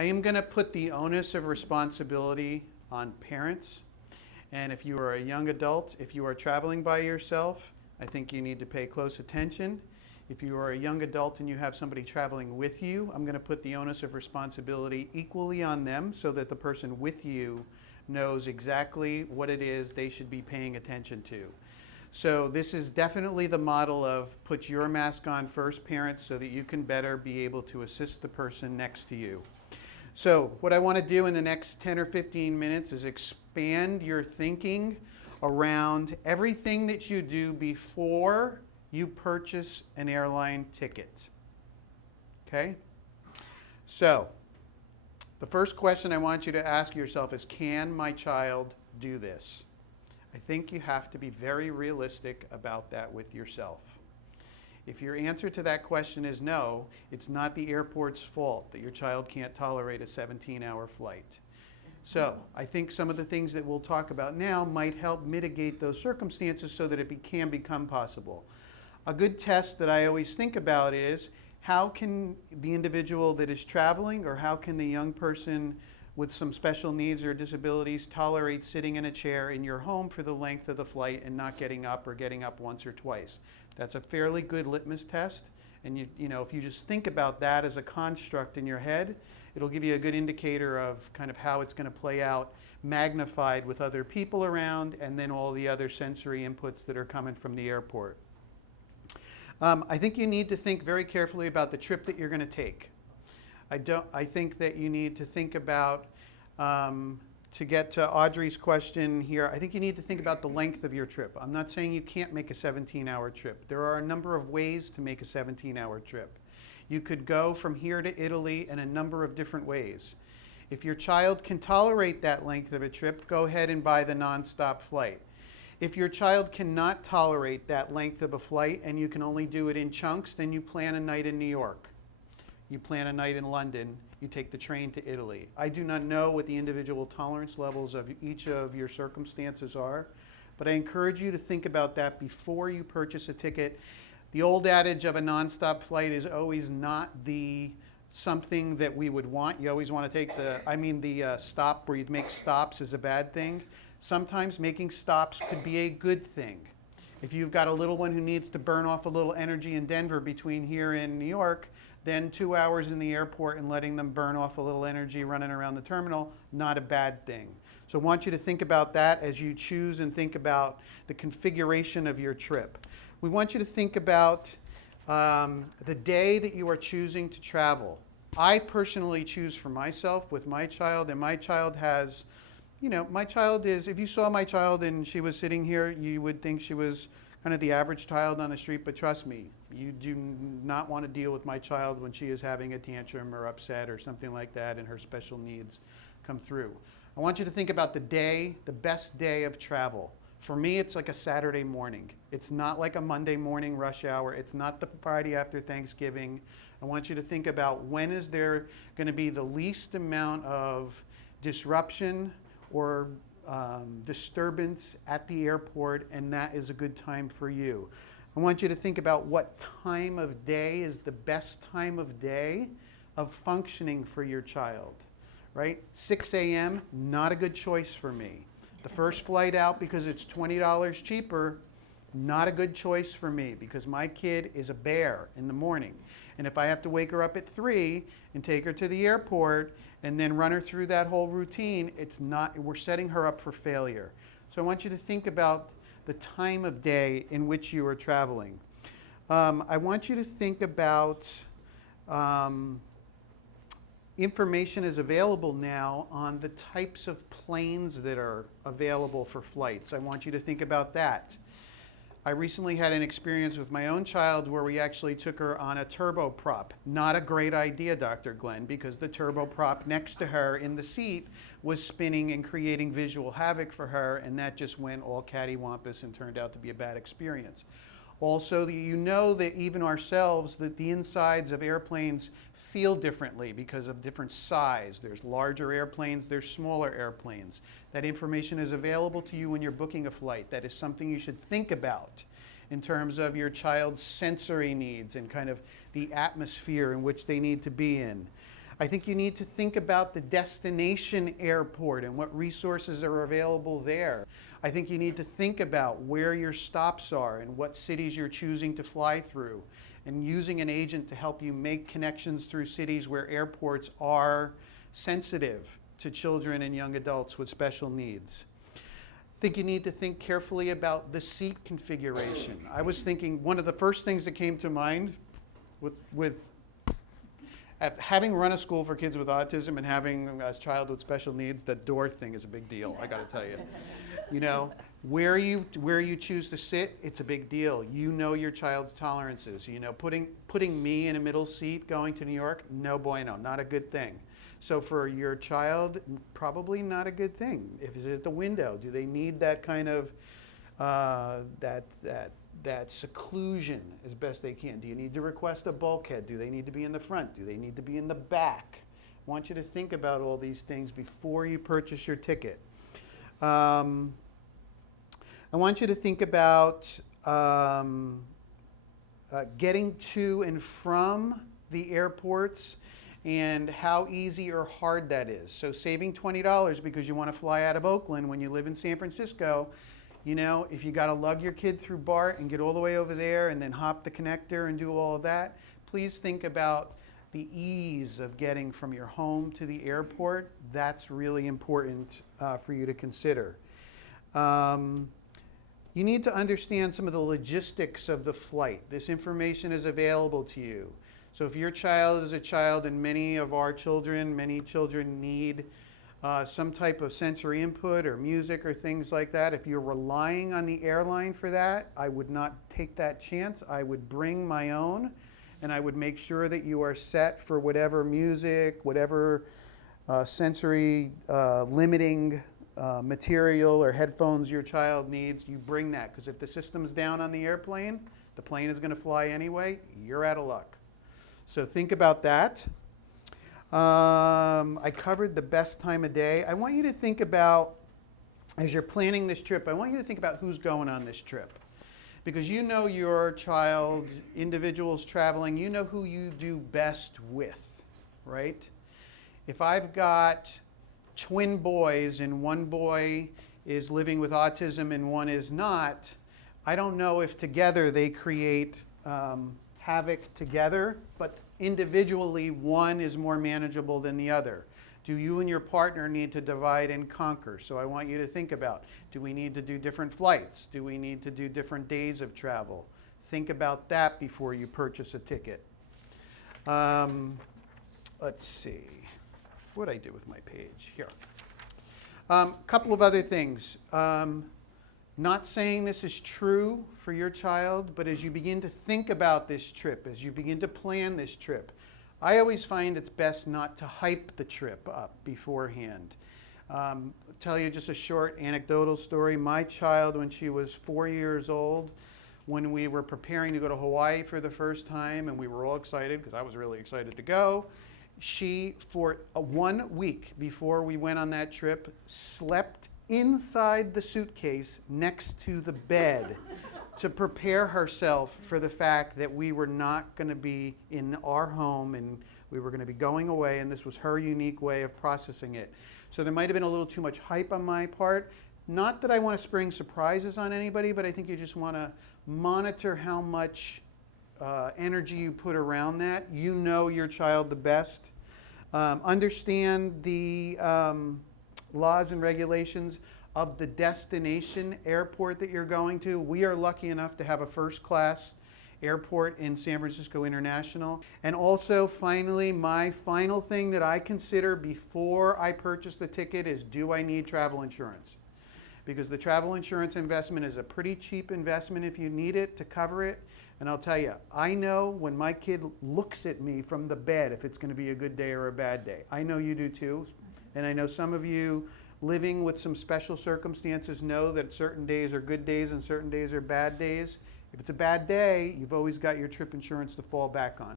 I am going to put the onus of responsibility on parents. And if you are a young adult, if you are traveling by yourself, I think you need to pay close attention. If you are a young adult and you have somebody traveling with you, I'm going to put the onus of responsibility equally on them so that the person with you knows exactly what it is they should be paying attention to. So this is definitely the model of put your mask on first, parents, so that you can better be able to assist the person next to you. So what I want to do in the next 10 or 15 minutes is expand your thinking around everything that you do before you purchase an airline ticket. Okay? So the first question I want you to ask yourself is, can my child do this? I think you have to be very realistic about that with yourself. If your answer to that question is no, it's not the airport's fault that your child can't tolerate a 17-hour flight. So I think some of the things that we'll talk about now might help mitigate those circumstances so that it can become possible. A good test that I always think about is, how can the individual that is traveling, or how can the young person with some special needs or disabilities tolerate sitting in a chair in your home for the length of the flight and not getting up, or getting up once or twice? That's a fairly good litmus test. And you know, if you just think about that as a construct in your head, it'll give you a good indicator of kind of how it's going to play out, magnified with other people around, and then all the other sensory inputs that are coming from the airport. I think you need to think very carefully about the trip that you're going to take. I think that you need to think about, to get to Audrey's question here, I think you need to think about the length of your trip. I'm not saying you can't make a 17-hour trip. There are a number of ways to make a 17-hour trip. You could go from here to Italy in a number of different ways. If your child can tolerate that length of a trip, go ahead and buy the nonstop flight. If your child cannot tolerate that length of a flight and you can only do it in chunks, then you plan a night in New York. You plan a night in London. You take the train to Italy. I do not know what the individual tolerance levels of each of your circumstances are, but I encourage you to think about that before you purchase a ticket. The old adage of a nonstop flight is always not the something that we would want. You always want to take the stop where you make stops is a bad thing. Sometimes making stops could be a good thing. If you've got a little one who needs to burn off a little energy in Denver between here and New York, then 2 hours in the airport and letting them burn off a little energy running around the terminal, not a bad thing. So I want you to think about that as you choose and think about the configuration of your trip. We want you to think about the day that you are choosing to travel. I personally choose for myself with my child, and my child has, my child is, if you saw my child and she was sitting here, you would think she was kind of the average child on the street, but trust me, you do not want to deal with my child when she is having a tantrum or upset or something like that and her special needs come through. I want you to think about the day, the best day of travel. For me, it's like a Saturday morning. It's not like a Monday morning rush hour. It's not the Friday after Thanksgiving. I want you to think about, when is there going to be the least amount of disruption or disturbance at the airport, and that is a good time for you. I want you to think about what time of day is the best time of day of functioning for your child, right? 6 a.m., not a good choice for me. The first flight out because it's $20 cheaper, not a good choice for me because my kid is a bear in the morning. And if I have to wake her up at 3 and take her to the airport and then run her through that whole routine, we're setting her up for failure. So I want you to think about the time of day in which you are traveling. I want you to think about information is available now on the types of planes that are available for flights. I want you to think about that. I recently had an experience with my own child where we actually took her on a turboprop. Not a great idea, Dr. Glenn, because the turboprop next to her in the seat was spinning and creating visual havoc for her, and that just went all cattywampus and turned out to be a bad experience. Also, you know that even ourselves, that the insides of airplanes feel differently because of different size. There's larger airplanes, there's smaller airplanes. That information is available to you when you're booking a flight. That is something you should think about in terms of your child's sensory needs and kind of the atmosphere in which they need to be in. I think you need to think about the destination airport and what resources are available there. I think you need to think about where your stops are and what cities you're choosing to fly through, and using an agent to help you make connections through cities where airports are sensitive to children and young adults with special needs. I think you need to think carefully about the seat configuration. I was thinking one of the first things that came to mind with having run a school for kids with autism and having a child with special needs, the door thing is a big deal, I gotta tell you. You know, where you choose to sit, it's a big deal. You know your child's tolerances. You know, putting me in a middle seat going to New York, no bueno, not a good thing. So for your child, probably not a good thing. If it's at the window, do they need that kind of that seclusion as best they can? Do you need to request a bulkhead? Do they need to be in the front? Do they need to be in the back? I want you to think about all these things before you purchase your ticket. I want you to think about getting to and from the airports and how easy or hard that is. So saving $20 because you want to fly out of Oakland when you live in San Francisco, you know, if you got to lug your kid through BART and get all the way over there and then hop the connector and do all of that, please think about the ease of getting from your home to the airport. That's really important for you to consider. You need to understand some of the logistics of the flight. This information is available to you. So if your child is a child, and many children need some type of sensory input or music or things like that, if you're relying on the airline for that, I would not take that chance. I would bring my own, and I would make sure that you are set for whatever music, whatever sensory limiting material or headphones your child needs. You bring that, because if the system's down on the airplane, the plane is going to fly anyway, you're out of luck. So think about that. I covered the best time of day. I want you to think about, as you're planning this trip, I want you to think about who's going on this trip. Because you know your child, individuals traveling, you know who you do best with, right? If I've got twin boys and one boy is living with autism and one is not, I don't know if together they create havoc together, but individually one is more manageable than the other. Do you and your partner need to divide and conquer? So I want you to think about, do we need to do different flights? Do we need to do different days of travel? Think about that before you purchase a ticket. Let's see, what did I do with my page? Here. Couple of other things. Not saying this is true for your child, but as you begin to think about this trip, as you begin to plan this trip, I always find it's best not to hype the trip up beforehand. I'll tell you just a short anecdotal story. My child, when she was 4 years old, when we were preparing to go to Hawaii for the first time, and we were all excited, because I was really excited to go, she, for 1 week before we went on that trip, slept inside the suitcase next to the bed to prepare herself for the fact that we were not going to be in our home and we were going to be going away, and this was her unique way of processing it. So there might have been a little too much hype on my part. Not that I want to spring surprises on anybody, but I think you just want to monitor how much energy you put around that. You know your child the best. Understand the laws and regulations of the destination airport that you're going to. We are lucky enough to have a first-class airport in San Francisco International. And also, finally, my final thing that I consider before I purchase the ticket is, do I need travel insurance? Because the travel insurance investment is a pretty cheap investment if you need it to cover it. And I'll tell you, I know when my kid looks at me from the bed if it's going to be a good day or a bad day. I know you do too. And I know some of you living with some special circumstances know that certain days are good days and certain days are bad days. If it's a bad day, you've always got your trip insurance to fall back on.